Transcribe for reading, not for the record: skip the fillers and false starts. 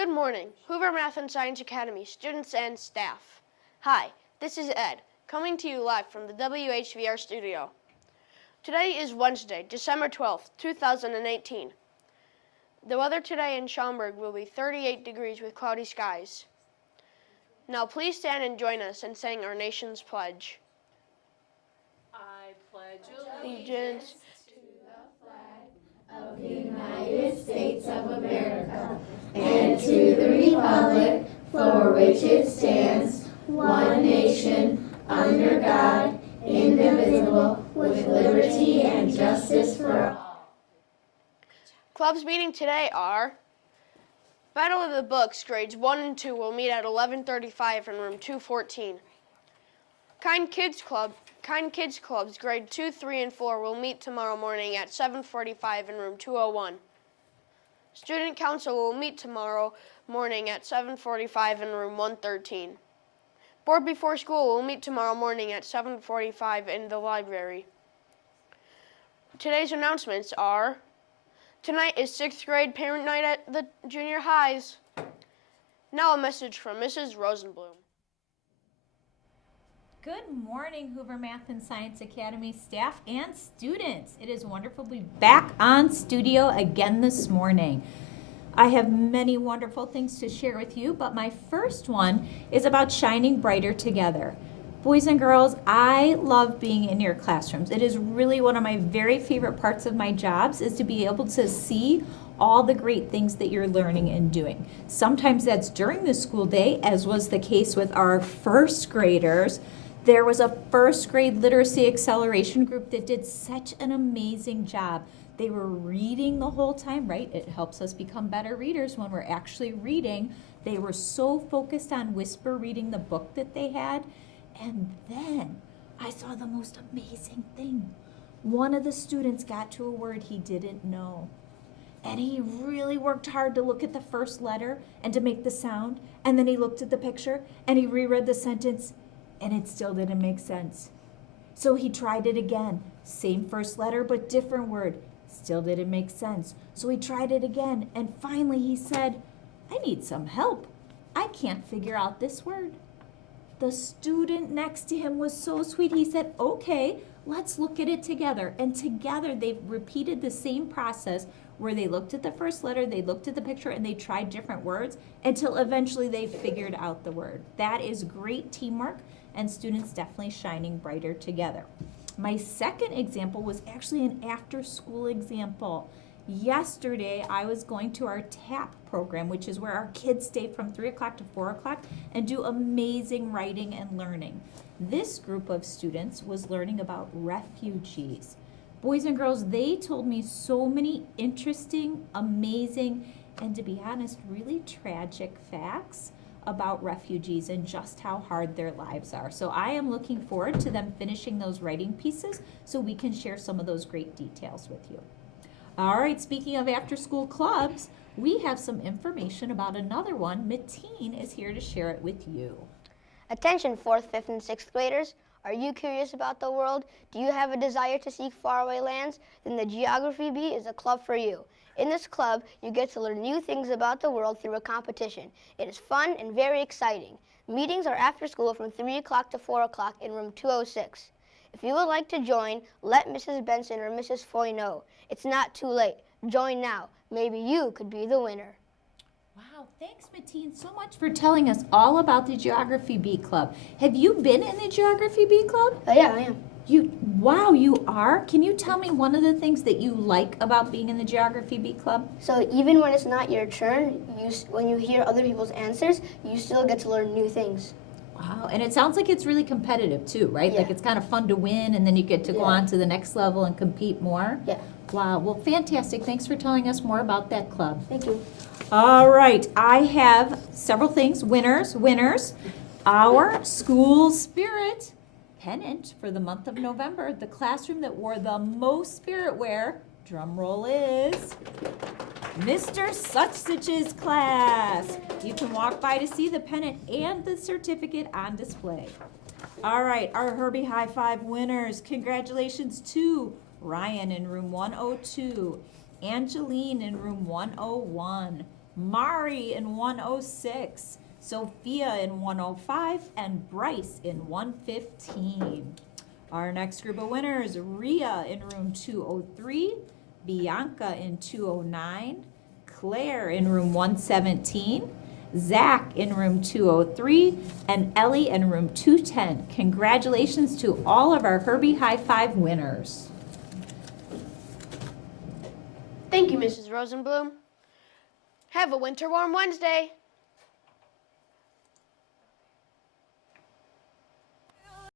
Good morning, Hoover Math and Science Academy students and staff. Hi, this is Ed, coming to you live from the WHVR studio. Today is Wednesday, December 12th, 2018. The weather today in Schaumburg will be 38 degrees with cloudy skies. Now please stand and join us in saying our nation's pledge. I pledge Allegiance of the United States of America and to the republic for which it stands, one nation, under God, indivisible, with liberty and justice for all. Clubs meeting today are Battle of the Books, grades 1 and 2 will meet at 11:35 in room 214. Kind Kids Clubs, grade 2, 3, and 4 will meet tomorrow morning at 7:45 in room 201. Student Council will meet tomorrow morning at 7:45 in room 113. Board Before School will meet tomorrow morning at 7:45 in the library. Today's announcements are: tonight is 6th grade parent night at the junior highs. Now a message from Mrs. Rosenblum. Good morning, Hoover Math and Science Academy staff and students. It is wonderful to be back on studio again this morning. I have many wonderful things to share with you, but my first one is about shining brighter together. Boys and girls, I love being in your classrooms. It is really one of my very favorite parts of my jobs is to be able to see all the great things that you're learning and doing. Sometimes that's during the school day, as was the case with our first graders. There was a first grade literacy acceleration group that did such an amazing job. They were reading the whole time, right? It helps us become better readers when we're actually reading. They were so focused on whisper reading the book that they had. And then I saw the most amazing thing. One of the students got to a word he didn't know. And he really worked hard to look at the first letter and to make the sound. And then he looked at the picture and he reread the sentence. And it still didn't make sense. So he tried it again. Same first letter, but different word. Still didn't make sense. So he tried it again. And finally he said, I need some help. I can't figure out this word. The student next to him was so sweet. He said, okay, let's look at it together. And together they've repeated the same process where they looked at the first letter, they looked at the picture, and they tried different words until eventually they figured out the word. That is great teamwork. And students definitely shining brighter together. My second example was actually an after-school example. Yesterday, I was going to our TAP program, which is where our kids stay from 3 o'clock to 4 o'clock and do amazing writing and learning. This group of students was learning about refugees. Boys and girls, they told me so many interesting, amazing, and to be honest, really tragic facts about refugees and just how hard their lives are. So I am looking forward to them finishing those writing pieces so we can share some of those great details with you. All right, speaking of after-school clubs, we have some information about another one. Mateen is here to share it with you. Attention 4th, 5th, and 6th graders. Are you curious about the world? Do you have a desire to seek faraway lands? Then the Geography Bee is a club for you. In this club, you get to learn new things about the world through a competition. It is fun and very exciting. Meetings are after school from 3 o'clock to 4 o'clock in room 206. If you would like to join, let Mrs. Benson or Mrs. Foy know. It's not too late. Join now. Maybe you could be the winner. Wow, thanks Mateen so much for telling us all about the Geography Bee Club. Have you been in the Geography Bee Club? Yeah, I am. Wow, you are? Can you tell me one of the things that you like about being in the Geography Bee Club? So even when it's not your turn, when you hear other people's answers, you still get to learn new things. Wow, and it sounds like it's really competitive too, right? Yeah. Like it's kind of fun to win and then you get to go on to the next level and compete more? Yeah. Wow, well fantastic. Thanks for telling us more about that club. Thank you. All right, I have several things. Winners. Our school spirit pennant for the month of November. The classroom that wore the most spirit wear, drum roll, is Mr. Such-Such's class. You can walk by to see the pennant and the certificate on display. All right, our Herbie High Five winners. Congratulations to Ryan in room 102, Angeline in room 101, Mari in 106, Sophia in 105, and Bryce in 115. Our next group of winners, Ria in room 203, Bianca in 209, Claire in room 117, Zach in room 203, and Ellie in room 210. Congratulations to all of our Herbie High Five winners. Thank you, Mrs. Rosenblum. Have a winter warm Wednesday.